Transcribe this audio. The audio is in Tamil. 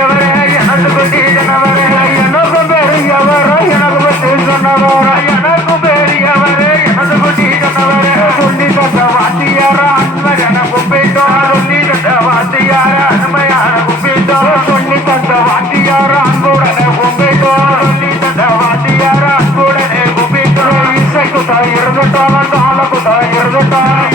பெரியவரே எனக்கு பற்றி சொன்னவரே எனக்கு பெரியவரே எனக்கு பற்றி சொன்னவரே எனக்கு பெரியவரே எனக்கு பற்றி சொன்னவரே சொல்லி தந்த வாத்தியார அன்மையான கும்பிட்டோ சொல்லி தந்த வாத்தியார அன்மையான கும்பிட்டோ சொல்லி தந்த வாத்தியார அன்புடனே கும்பிட்டோ சொல்லி தந்த வாத்தியார அன்புடனே கும்பிட்டோ இசைக்குதா இருந்துட்டாலும் தாளக்குதா இருந்துட்டாலும்